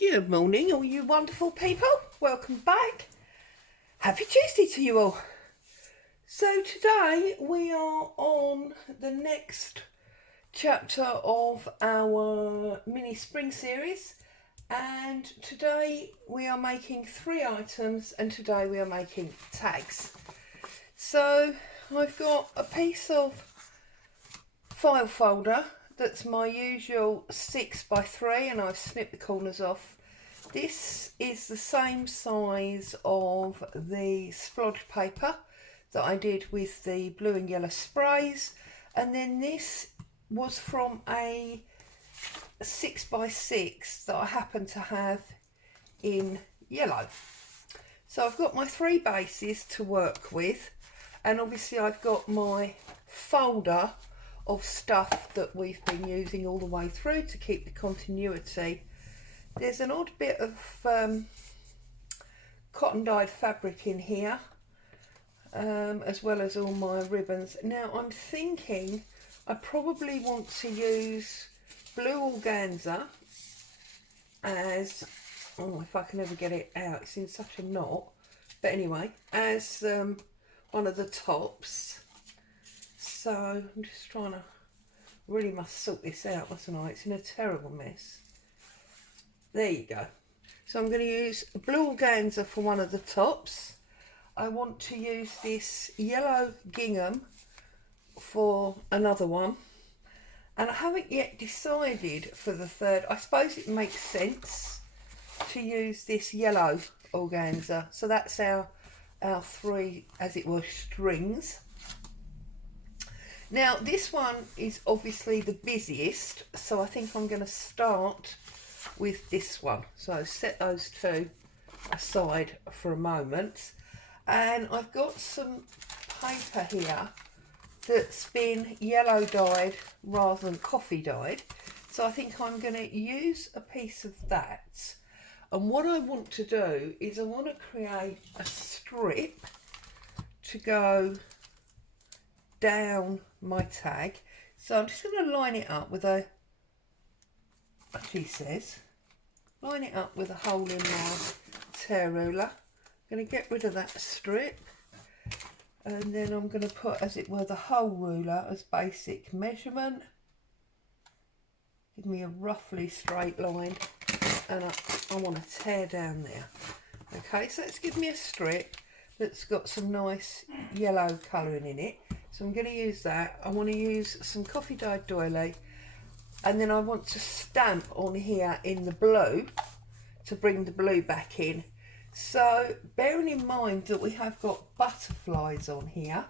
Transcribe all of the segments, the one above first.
Good morning, all you wonderful people. Welcome back. Happy Tuesday to you all. So today we are on the next chapter of our mini spring series, and today we are making 3 items, and today we are making tags. So I've got a piece of file folder that's my usual 6x3, and I've snipped the corners off. This is the same size of the splodge paper that I did with the blue and yellow sprays, and then this was from a 6x6 that I happen to have in yellow. So I've got my 3 bases to work with, and obviously I've got my folder of stuff that we've been using all the way through to keep the continuity. There's an odd bit of cotton dyed fabric in here, as well as all my ribbons. Now I'm thinking I probably want to use blue organza as, oh, if I can ever get it out, it's in such a knot, but anyway, as one of the tops. So I'm just trying to, really must sort this out, mustn't I? It's in a terrible mess. There you go. So I'm going to use blue organza for one of the tops. I want to use this yellow gingham for another one. And I haven't yet decided for the third. I suppose it makes sense to use this yellow organza. So that's our 3, as it were, strings. Now this one is obviously the busiest, so I think I'm going to start with this one. So set those 2 aside for a moment, and I've got some paper here that's been yellow dyed rather than coffee dyed, so I think I'm going to use a piece of that. And what I want to do is I want to create a strip to go down my tag. So I'm just going to line it up with a, she says, line it up with a hole in my tear ruler. I'm going to get rid of that strip, and then I'm going to put, as it were, the hole ruler as basic measurement. Give me a roughly straight line, and I want to tear down there. Okay, so let's give me a strip that's got some nice yellow colouring in it. So I'm going to use that. I want to use some coffee dyed doily, and then I want to stamp on here in the blue to bring the blue back in. So bearing in mind that we have got butterflies on here,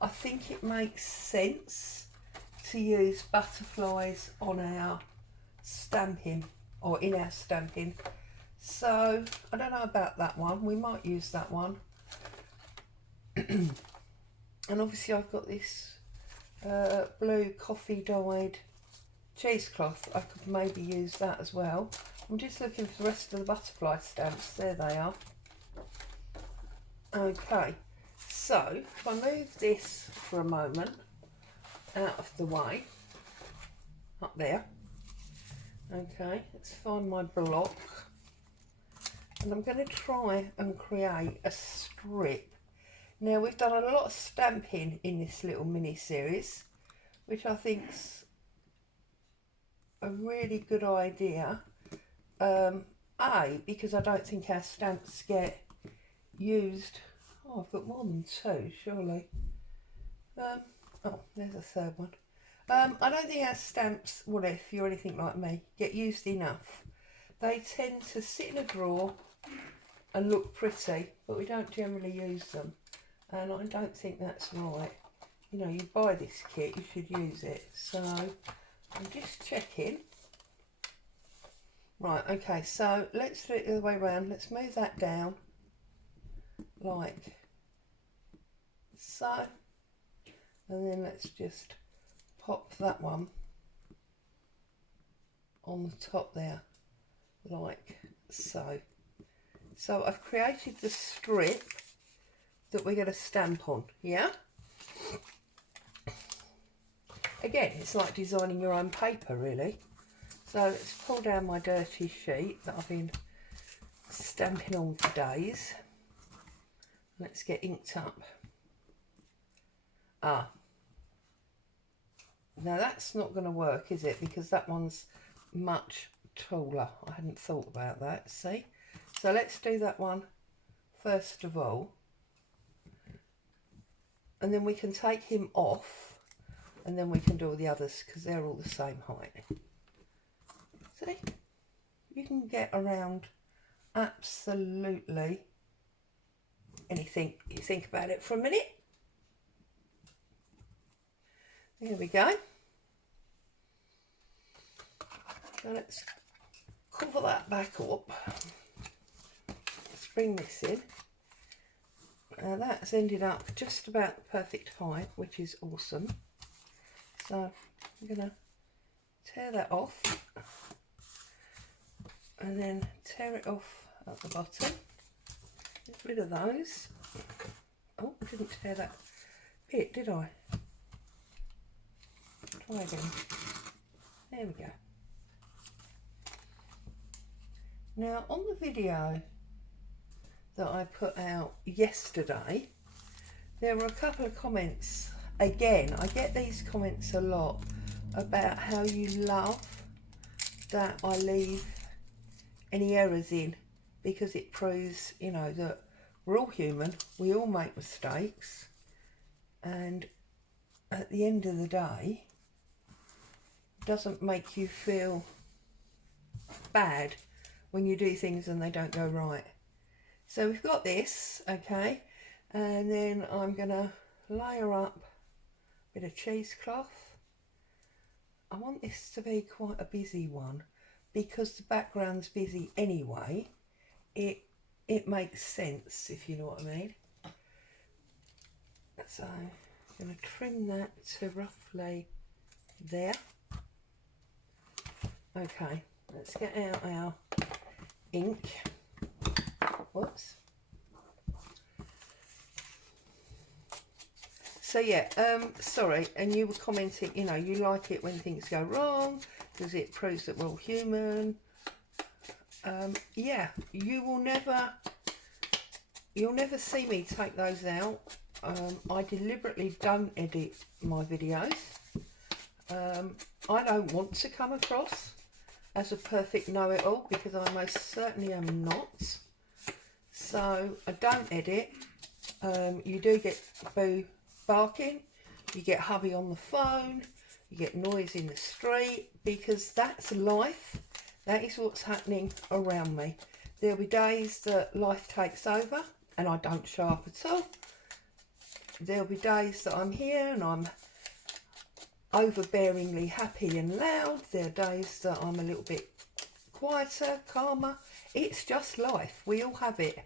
I think it makes sense to use butterflies on our stamping, or in our stamping. So I don't know about that one, we might use that one. And obviously I've got this blue coffee dyed cheesecloth. I could maybe use that as well. I'm just looking for the rest of the butterfly stamps. There they are. Okay, so if I move this for a moment out of the way, up there. Okay, let's find my block, and I'm going to try and create a strip. Now we've done a lot of stamping in this little mini series, which I think's a really good idea. Because I don't think our stamps get used. Oh, I've got more than 2, surely. Oh, there's a third one. I don't think our stamps, well, if you're anything like me, get used enough. They tend to sit in a drawer and look pretty, but we don't generally use them. And I don't think that's right. You know, you buy this kit, you should use it. So I'm just checking. Right, okay, so let's do it the other way around. Let's move that down like so. And then let's just pop that one on the top there like so. So I've created the strip that we're going to stamp on, yeah? Again, it's like designing your own paper, really. So let's pull down my dirty sheet that I've been stamping on for days. Let's get inked up. Now that's not going to work, is it? Because that one's much taller. I hadn't thought about that, see? So let's do that one first of all. And then we can take him off, and then we can do all the others because they're all the same height. See? You can get around absolutely anything you think about it for a minute. There we go. So let's cover that back up. Let's bring this in. Now that's ended up just about the perfect height, which is awesome. So I'm going to tear that off and then tear it off at the bottom. Get rid of those. Oh, I didn't tear that bit, did I? Try again. There we go. Now on the video that I put out yesterday, there were a couple of comments. Again, I get these comments a lot about how you love that I leave any errors in, because it proves, you know, that we're all human, we all make mistakes, and at the end of the day, it doesn't make you feel bad when you do things and they don't go right. So we've got this, okay, and then I'm going to layer up a bit of cheesecloth. I want this to be quite a busy one because the background's busy anyway. It makes sense, if you know what I mean. So I'm going to trim that to roughly there. Okay, let's get out our ink. Whoops. So yeah, sorry, and you were commenting, you know, you like it when things go wrong because it proves that we're all human. Yeah, you'll never see me take those out. I deliberately don't edit my videos. I don't want to come across as a perfect know-it-all because I most certainly am not. So I don't edit. You do get Boo barking, you get hubby on the phone, you get noise in the street, because that's life. That is what's happening around me. There'll be days that life takes over and I don't show up at all. There'll be days that I'm here and I'm overbearingly happy and loud. There are days that I'm a little bit quieter, calmer. It's just life. We all have it.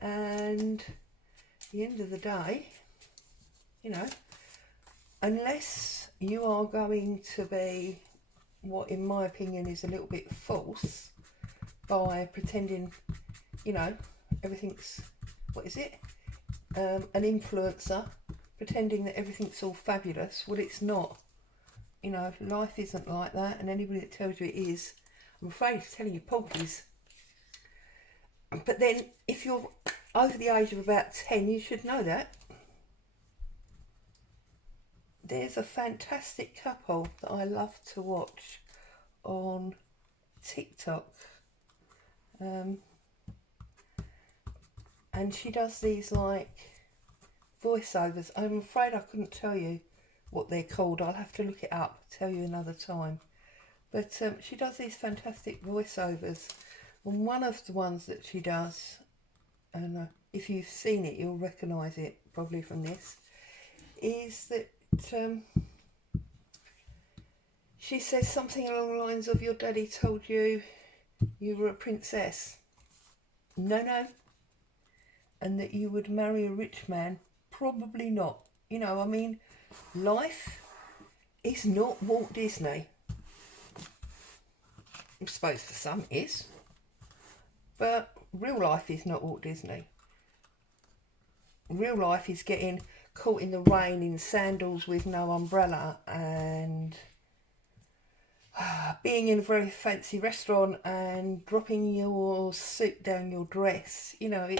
And at the end of the day, you know, unless you are going to be what in my opinion is a little bit false by pretending, you know, everything's, what is it, an influencer pretending that everything's all fabulous. Well, it's not. You know, life isn't like that, and anybody that tells you it is, I'm afraid is telling you porkies. But then if you're over the age of about 10, you should know that. There's a fantastic couple that I love to watch on TikTok, and she does these like voiceovers. I'm afraid I couldn't tell you what they're called. I'll have to look it up, tell you another time. But she does these fantastic voiceovers, and one of the ones that she does, and if you've seen it you'll recognise it probably from this, is that she says something along the lines of, your daddy told you you were a princess. No. And that you would marry a rich man. Probably not. You know, I mean, life is not Walt Disney. I suppose for some it is. But real life is not Walt Disney. Real life is getting caught in the rain in sandals with no umbrella and being in a very fancy restaurant and dropping your soup down your dress. You know,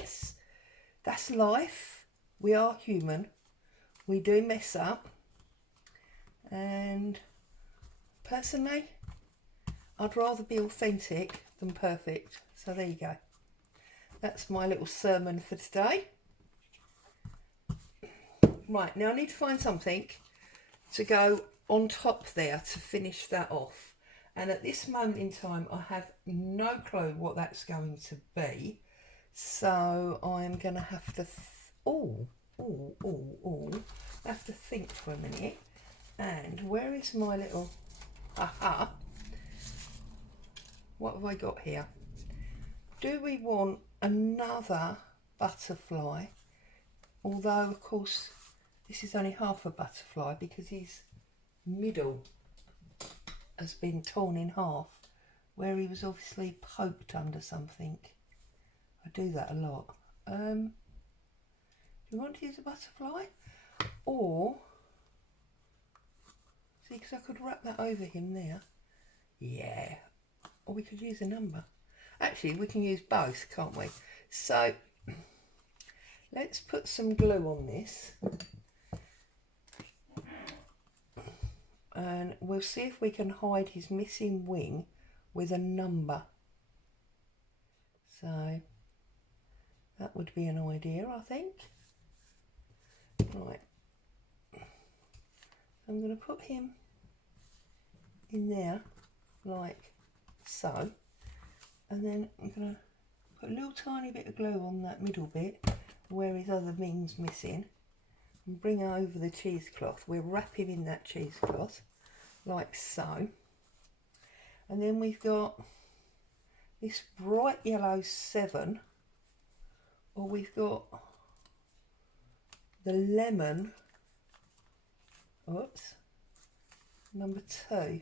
that's life. We are human. We do mess up. And personally, I'd rather be authentic than perfect. So there you go. That's my little sermon for today. Right, now I need to find something to go on top there to finish that off. And at this moment in time, I have no clue what that's going to be. So I'm going to have to, have to think for a minute. And where is my little, aha, what have I got here? Do we want another butterfly? Although, of course, this is only half a butterfly because his middle has been torn in half, where he was obviously poked under something. I do that a lot. Do you want to use a butterfly? Or, see, because I could wrap that over him there. Yeah. Or we could use a number. Actually, we can use both, can't we? So, let's put some glue on this. And we'll see if we can hide his missing wing with a number. So, that would be an idea, I think. Right. I'm going to put him in there, like so. And then I'm going to put a little tiny bit of glue on that middle bit where his other wing's missing. And bring over the cheesecloth. We'll wrap him in that cheesecloth, like so. And then we've got this bright yellow 7, or we've got the lemon, oops, number 2.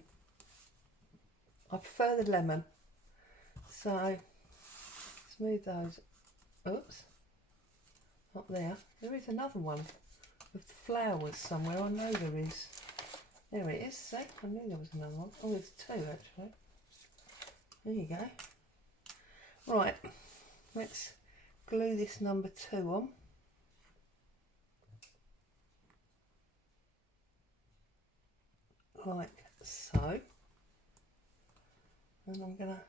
I prefer the lemon, so smooth those, oops, up there. There is another one with the flowers somewhere, I know there is. There it is, see, I knew there was another one. Oh, there's 2 actually. There you go. Right, let's glue this number 2 on. Like so. And I'm going to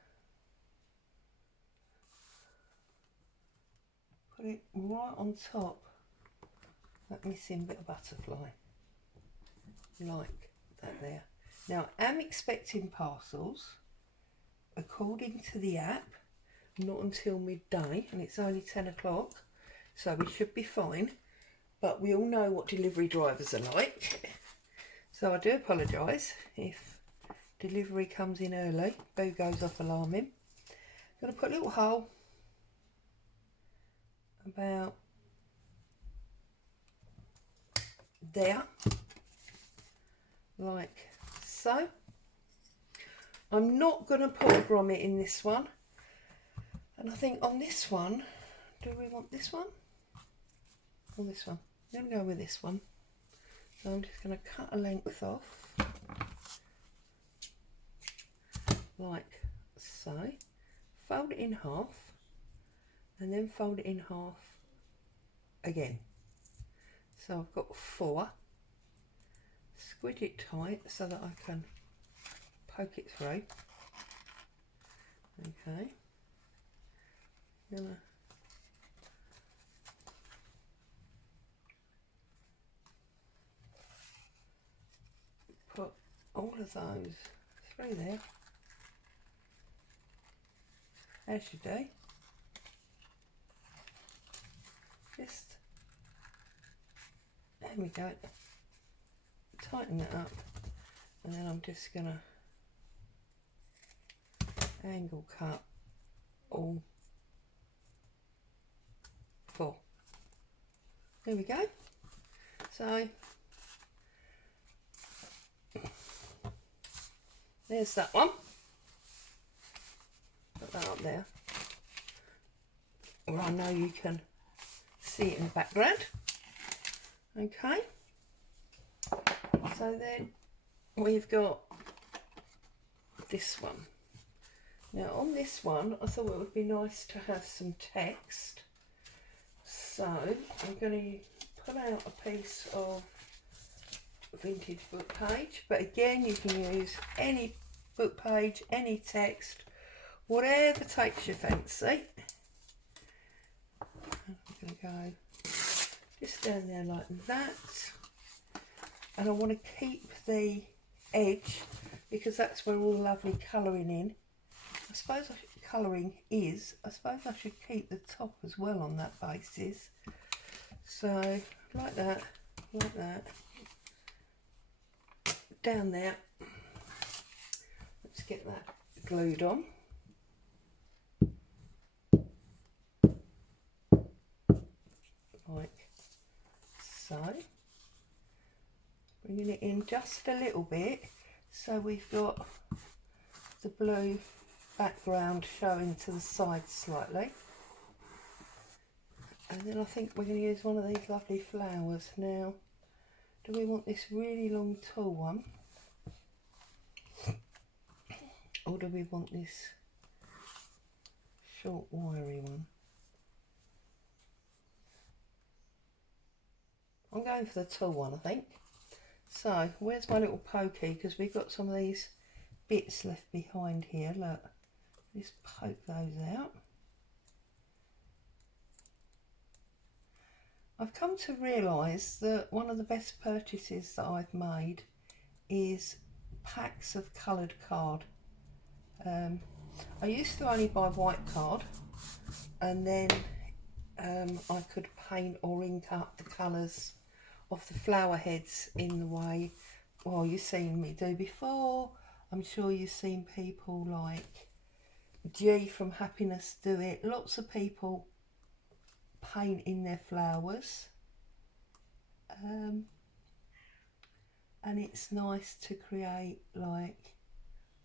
put it right on top that missing bit of butterfly. Like that there. Now, I'm expecting parcels, according to the app, not until midday, and it's only 10 o'clock, so we should be fine. But we all know what delivery drivers are like, so I do apologise if delivery comes in early. Boo goes off alarming. I'm going to put a little hole about there, like so. I'm not going to put a grommet in this one, and I think on this one, do we want this one or this one? I'm going to go with this one. So I'm just going to cut a length off like so, fold it in half, and then fold it in half again. So I've got 4. Squidge it tight so that I can poke it through. Okay. Gonna put all of those through there, as you do. Just, there we go. Tighten that up, and then I'm just gonna angle cut all 4. There we go. So there's that one. Put that up there, or I know you can see it in the background. Okay. So then we've got this one. Now on this one, I thought it would be nice to have some text. So I'm going to pull out a piece of vintage book page, but again you can use any book page, any text, whatever takes your fancy. I'm going to go just down there like that, and I want to keep the edge because that's where all the lovely colouring in. I suppose I suppose I should keep the top as well on that basis. So like that, down there. Let's get that glued on. Like so. Bringing it in just a little bit so we've got the blue background showing to the side slightly. And then I think we're going to use one of these lovely flowers. Now, do we want this really long tall one? Or do we want this short wiry one? I'm going for the tall one, I think. So, where's my little pokey? Because we've got some of these bits left behind here. Look, just poke those out. I've come to realise that one of the best purchases that I've made is packs of coloured card. I used to only buy white card, and then I could paint or ink up the colours of the flower heads in the way, well, you've seen me do before. I'm sure you've seen people like G from Happiness do it. Lots of people paint in their flowers, and it's nice to create like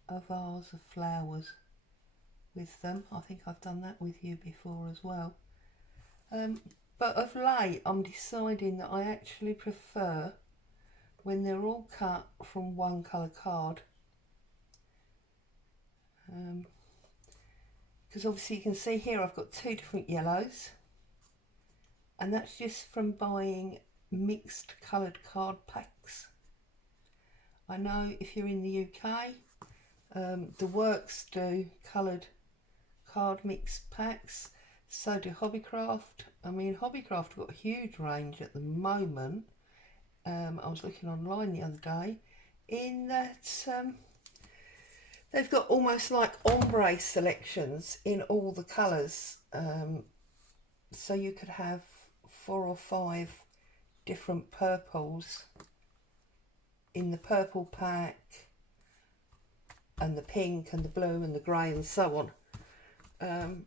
a vase of flowers with them. I think I've done that with you before as well. But of late I'm deciding that I actually prefer when they're all cut from one colour card, because obviously you can see here I've got two different yellows, and that's just from buying mixed coloured card packs. I know if you're in the UK, the Works do coloured card mixed packs, so do Hobbycraft. I mean, Hobbycraft have got a huge range at the moment. I was looking online the other day in that they've got almost like ombre selections in all the colours, so you could have 4 or 5 different purples in the purple pack, and the pink and the blue and the grey and so on.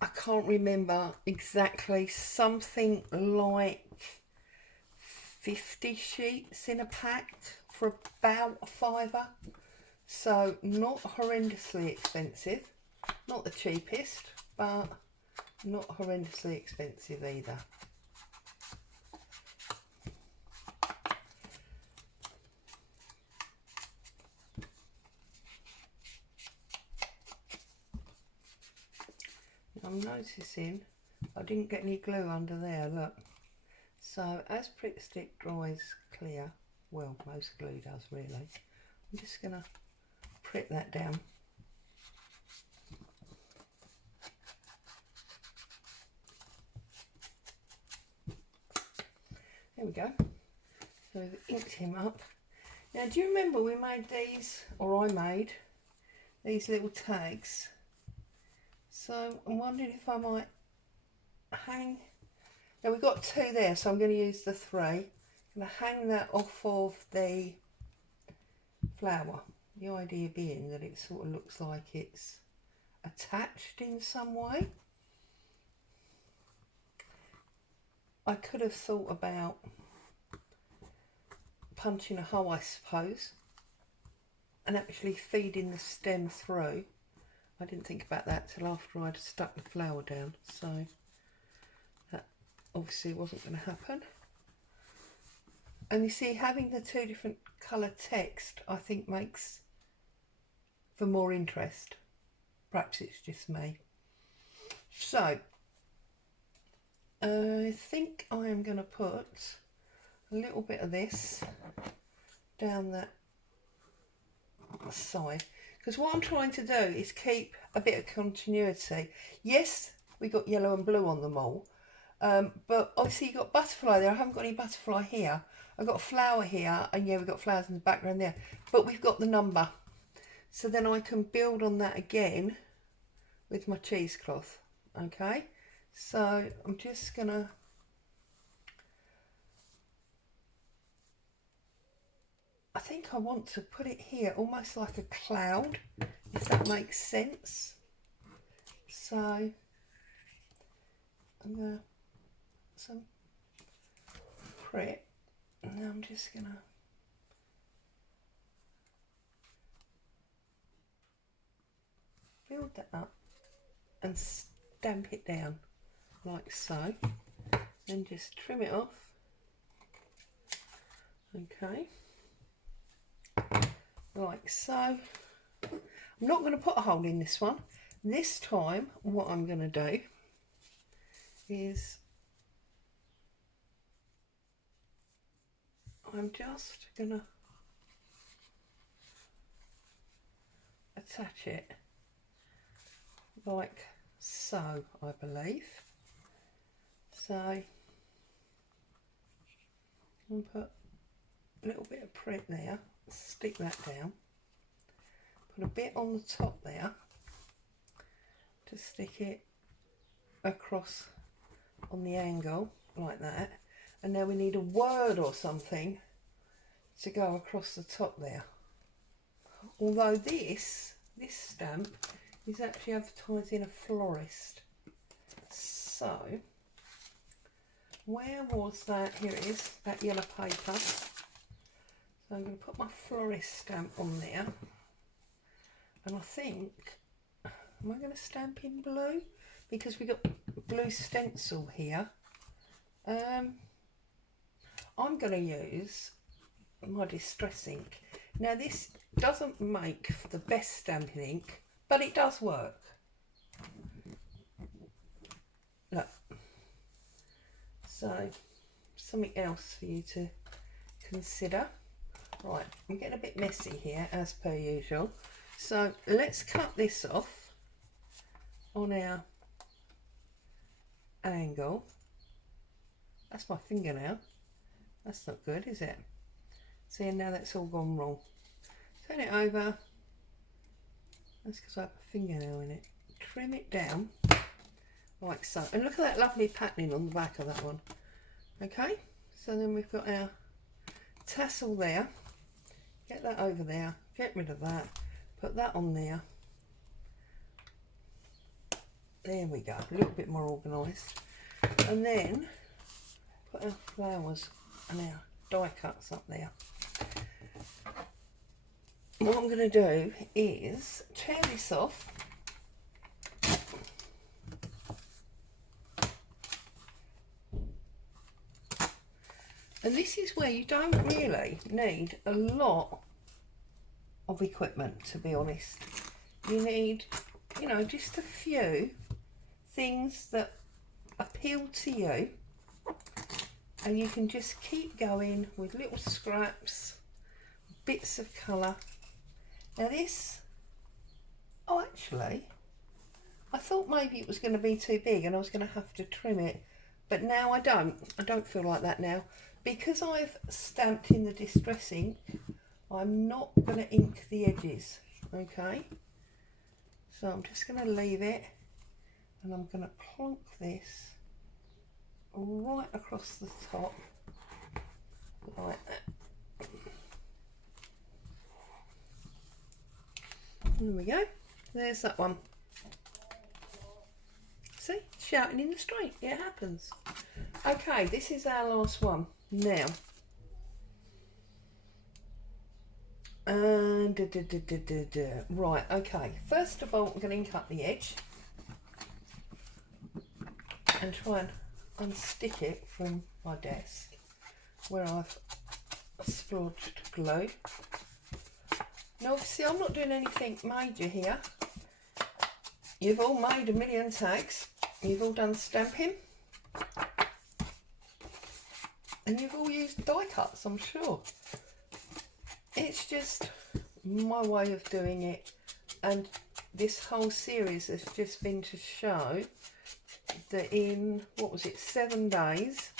I can't remember exactly, something like 50 sheets in a pack for about a £5. So not horrendously expensive, not the cheapest, but not horrendously expensive either. I'm noticing I didn't get any glue under there, look. So as Pritt Stick dries clear, well, most glue does really, I'm just going to Pritt that down. There we go. So we've inked him up. Now, do you remember we made these, or I made these little tags? So I'm wondering if I might hang. Now we've got 2 there, so I'm going to use the 3. I'm going to hang that off of the flower. The idea being that it sort of looks like it's attached in some way. I could have thought about punching a hole, I suppose, and actually feeding the stem through. I didn't think about that till after I'd stuck the flower down, so that obviously wasn't going to happen. And you see, having the 2 different colour text I think makes for more interest. Perhaps it's just me. So I think I am going to put a little bit of this down that side, because what I'm trying to do is keep a bit of continuity. Yes, we got yellow and blue on them all, but obviously you've got butterfly there. I haven't got any butterfly here. I've got a flower here, and yeah, we've got flowers in the background there, but we've got the number, so then I can build on that again with my cheesecloth. Okay, so I'm just gonna I think I want to put it here almost like a cloud, if that makes sense. So I'm going to some prep, and now I'm just going to build that up and stamp it down like so, then just trim it off. Okay, like so. I'm not going to put a hole in this one. This time what I'm going to do is I'm just going to attach it like so, I believe. So I'll put a little bit of print there, stick that down, put a bit on the top there to stick it across on the angle like that, and now we need a word or something to go across the top there. Although this stamp is actually advertising a florist. So where was that? Here it is, that yellow paper. So I'm going to put my florist stamp on there, and I think, am I going to stamp in blue? Because we've got blue stencil here. I'm going to use my Distress ink. Now this doesn't make the best stamping ink, but it does work. Look. So something else for you to consider. Right, I'm getting a bit messy here as per usual. So let's cut this off on our angle. That's my finger now. That's not good, is it? See, now that's all gone wrong. Turn it over. That's because I have a fingernail in it. Trim it down like so. And look at that lovely patterning on the back of that one. Okay, so then we've got our tassel there. Get that over there. Get rid of that. Put that on there. There we go. A little bit more organised. And then put our flowers and our die cuts up there. What I'm going to do is tear this off. And this is where you don't really need a lot of equipment, to be honest. You need, you know, just a few things that appeal to you, and you can just keep going with little scraps, bits of colour. Now this, oh actually, I thought maybe it was going to be too big and I was going to have to trim it, but now I don't feel like that now. Because I've stamped in the Distress ink, I'm not going to ink the edges, okay? So I'm just going to leave it, and I'm going to plonk this right across the top, like that. There we go, there's that one. See, shouting in the street, it happens. Okay, this is our last one. Now, right, okay, first of all I'm going to ink up the edge and try and unstick it from my desk where I've splodged glue. Now obviously I'm not doing anything major here. You've all made a million tags, you've all done stamping, and you've all used die cuts, I'm sure. It's just my way of doing it, and this whole series has just been to show that in, what was it, 7 days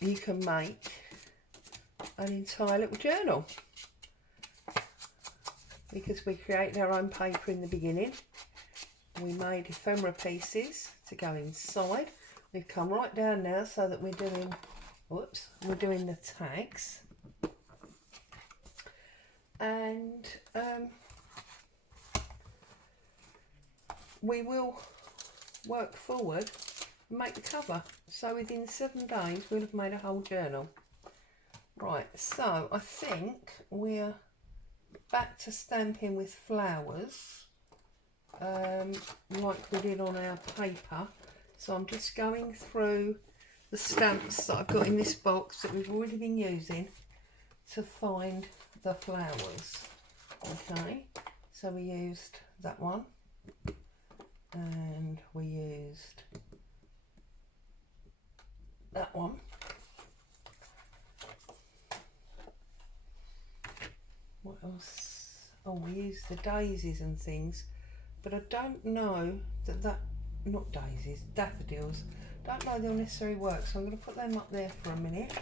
you can make an entire little journal, because we create our own paper in the beginning. We made ephemera pieces to go inside. We've come right down now so that we're doing, whoops, we're doing the tags. And we will work forward and make the cover. So within 7 days we'll have made a whole journal. Right, so I think we're back to stamping with flowers, like we did on our paper. So I'm just going through the stamps that I've got in this box that we've already been using to find the flowers. Okay, so we used that one, and we used that one. What else? Oh, we used the daisies and things, but I don't know that not daisies, daffodils. Don't know they'll necessarily work, so I'm going to put them up there for a minute.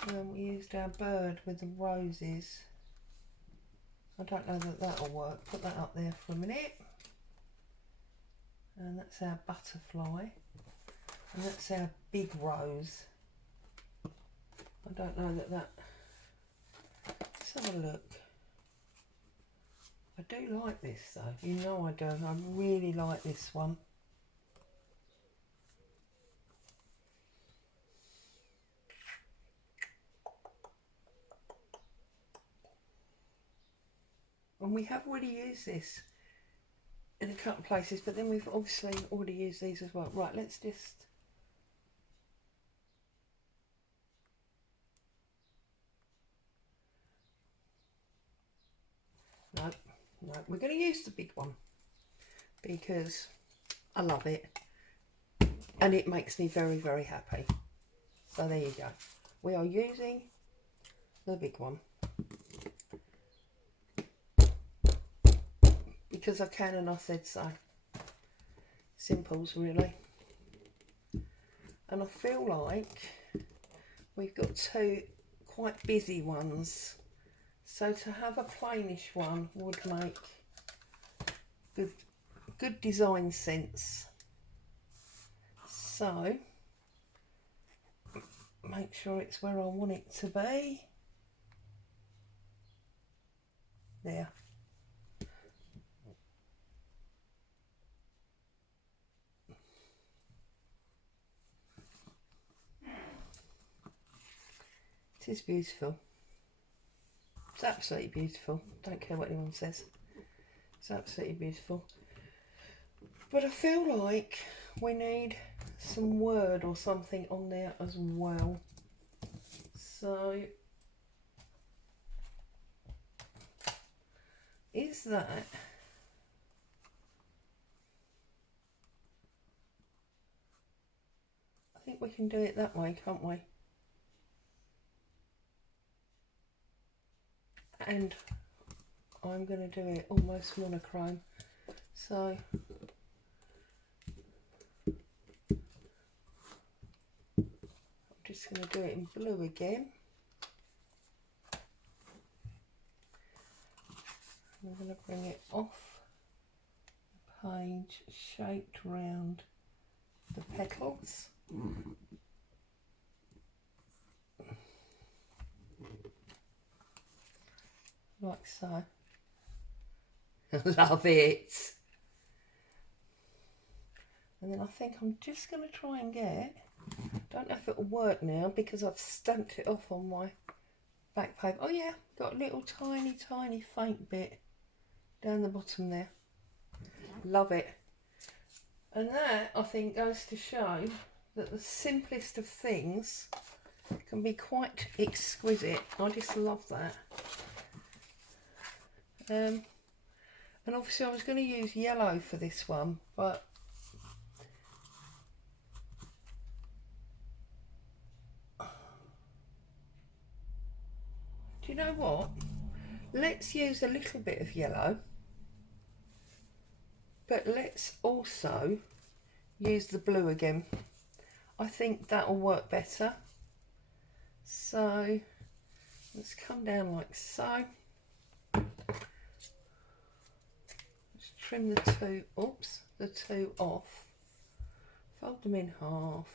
And then we used our bird with the roses. I don't know that that'll work. Put that up there for a minute. And that's our butterfly. And that's our big rose. I don't know that. Let's have a look. I do like this though. You know I do. I really like this one. And we have already used this in a couple of places, but then we've obviously already used these as well. Right, let's just... No, we're going to use the big one because I love it and it makes me very, very happy. So there you go. We are using the big one because I can, and I said so. Simples, really. And I feel like we've got 2 quite busy ones, so to have a plainish one would make good design sense. So make sure it's where I want it to be. There. It is beautiful. It's absolutely beautiful. Don't care what anyone says. It's absolutely beautiful. But I feel like we need some word or something on there as well. So is that... I think we can do it that way, can't we? And I'm going to do it almost monochrome. So I'm just going to do it in blue again. I'm going to bring it off the page, shaped round the petals. Like so. Love it. And then I think I'm just going to try and get, don't know if it'll work now because I've stamped it off on my back paper. Oh yeah, got a little tiny faint bit down the bottom there. Love it. And that, I think, goes to show that the simplest of things can be quite exquisite. I just love that. And obviously I was going to use yellow for this one, but do you know what? Let's use a little bit of yellow, but let's also use the blue again. I think that'll work better. So let's come down like so. Let's trim the two off. Fold them in half.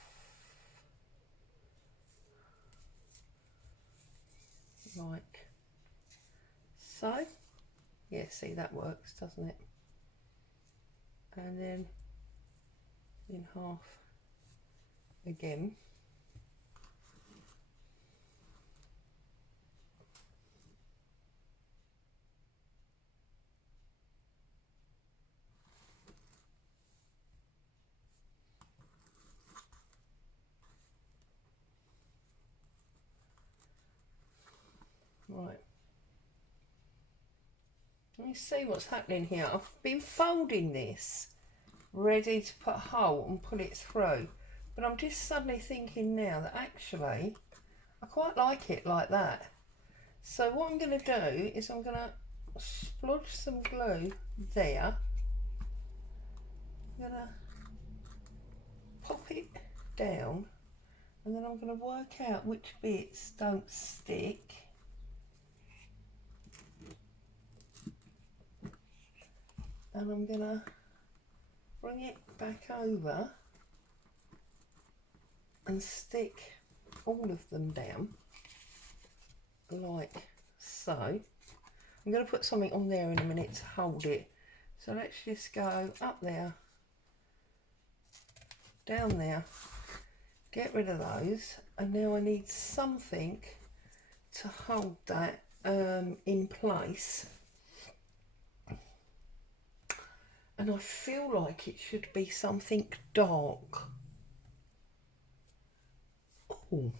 Like so. Yeah, see, that works, doesn't it? And then in half again. Right. Let me see what's happening here. I've been folding this, ready to put a hole and pull it through. But I'm just suddenly thinking now that actually I quite like it like that. So what I'm going to do is I'm going to splodge some glue there. I'm going to pop it down, and then I'm going to work out which bits don't stick. And I'm going to bring it back over and stick all of them down like so. I'm going to put something on there in a minute to hold it. So let's just go up there, down there, get rid of those, and now I need something to hold that in place. And I feel like it should be something dark. Oh.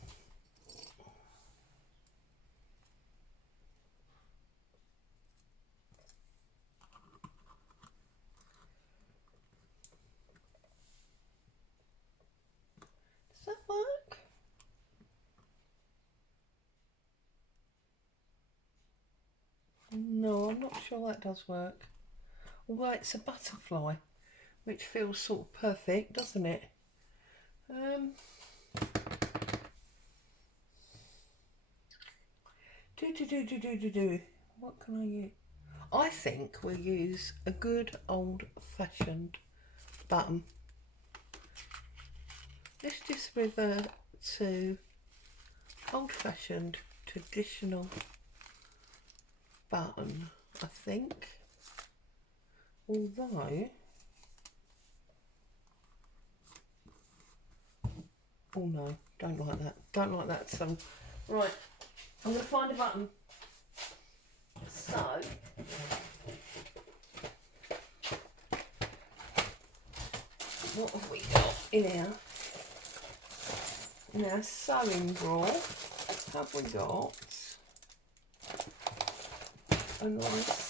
Does that work? No, I'm not sure that does work. Although it's a butterfly, which feels sort of perfect, doesn't it? What can I use? I think we'll use a good old-fashioned button. Let's just revert to old-fashioned traditional button, I think. Although, oh no, don't like that. Don't like that. So, right, I'm going to find a button. So, what have we got in our sewing drawer? Have we got a nice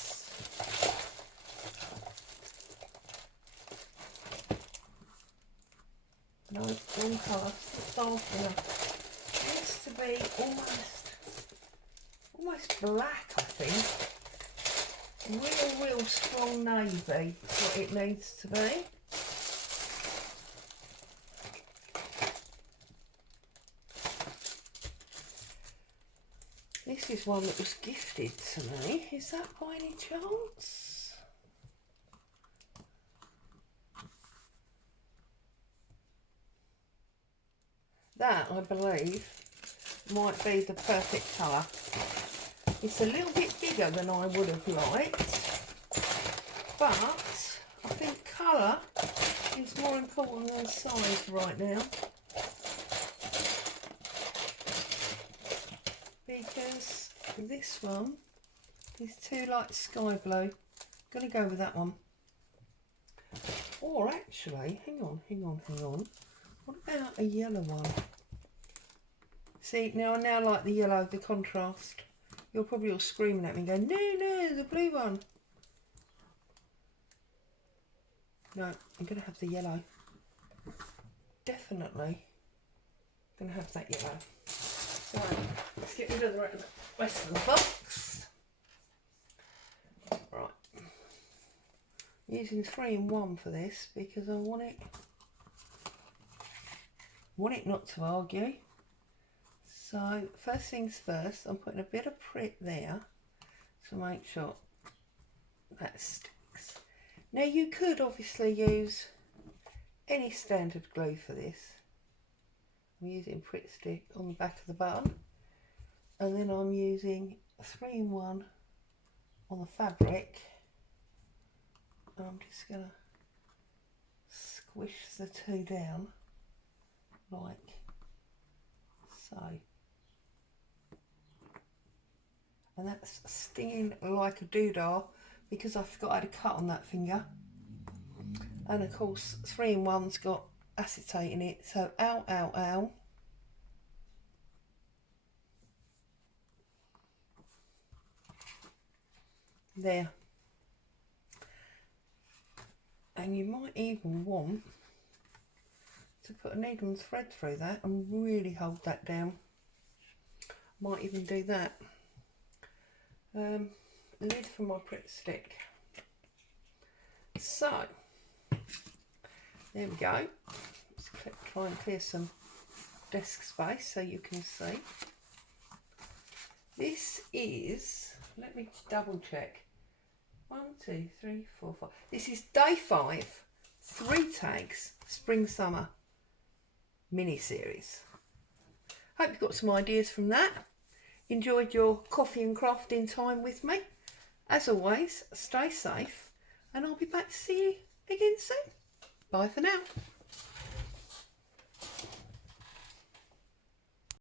green colour, dark enough. It needs to be almost black, I think. Real strong navy is what it needs to be. This is one that was gifted to me. Is that by any chance? That, I believe, might be the perfect colour. It's a little bit bigger than I would have liked, but I think colour is more important than size right now. Because this one is too light sky blue. I'm going to go with that one. Or actually, hang on. What about a yellow one? See, now I now like the yellow, the contrast. You're probably all screaming at me going, no, the blue one. No, I'm going to have the yellow. Definitely going to have that yellow. So, let's get rid of the rest of the box. Right. I'm using 3-in-1 for this because I want it not to argue. So, first things first, I'm putting a bit of Pritt there to make sure that sticks. Now you could obviously use any standard glue for this. I'm using Pritt stick on the back of the button, and then I'm using 3-in-1 on the fabric. I'm just going to squish the two down like so. And that's stinging like a doodah because I forgot I had a cut on that finger. And of course 3-in-1's got acetate in it, so ow, ow, ow. There. And you might even want to put a needle and thread through that and really hold that down. Might even do that. The lid for my Pritt stick. So, there we go. Let's try and clear some desk space so you can see. This is, let me double check. 1, 2, 3, 4, 5. This is day 5, 3 tags, spring summer mini series. Hope you got some ideas from that. Enjoyed your coffee and crafting time with me. As always, stay safe, and I'll be back to see you again soon. Bye for now.